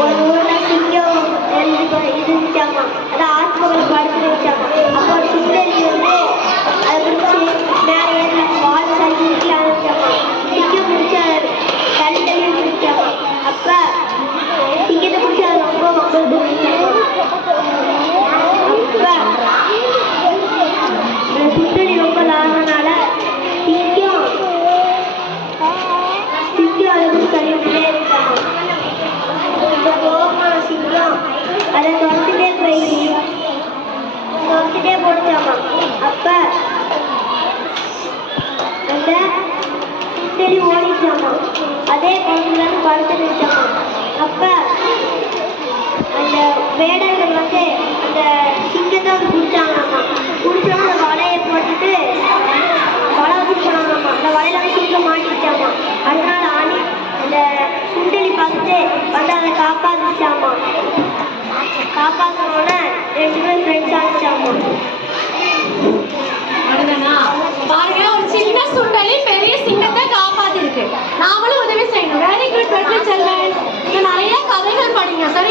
ஒரு ஊர்ல சிங்கம் இருந்துச்சாமா. அதை ஆத்மகள் படுத்து வச்சாமா. அப்போ சுண்டலி வந்து அதை பிடிச்சி மேலே ஏறி வால் சரி ஆரம்பிச்சாமா. சிங்கம் பிடிச்சி அதை கல்லையும் பிடிச்சாமா. அப்ப சிங்கத்தை பிடிச்சி அதை ரொம்ப மக்கள் பிடிச்சாமா. அப்ப சுண்டலி ரொம்ப லாபனால சிங்கம் அதை பிடிச்சி தள்ளிவிட்டே இருக்காமா. இந்த கோபமான சிங்கம் அதை துரத்துட்டே போடுச்சாமா. அப்ப அந்த சுண்டலி ஓடிச்சாமா. அதே குழந்தைல படுத்து நினைச்சாமா. அப்ப அந்த வேடர்கள் வந்து அந்த சிங்கத்தை வந்து பிடிச்சாங்களாமா. பிடிச்சவங்க அந்த வலையை போட்டுட்டு வலை வச்சு போனாங்களாமா. அந்த வலையில வந்து சிங்கம் மாட்டிச்சாமா. அதனால அந்த சுண்டலி பார்த்துட்டு வந்து அதை காப்பாத்துச்சாமா. காப்பாத்தினோட 2 பேரும் ஃப்ரெண்ட்ஸ் ஆகிச்சாமா. பாருங்க, ஒரு சின்ன சுண்டலி பெரிய சிங்கத்தை காப்பாத்திருக்கு. நாமளும் உதவி செய்யணும். வெரி குட் வெற்றி செல்வன். நிறைய கதைகள் படிங்க. சரி.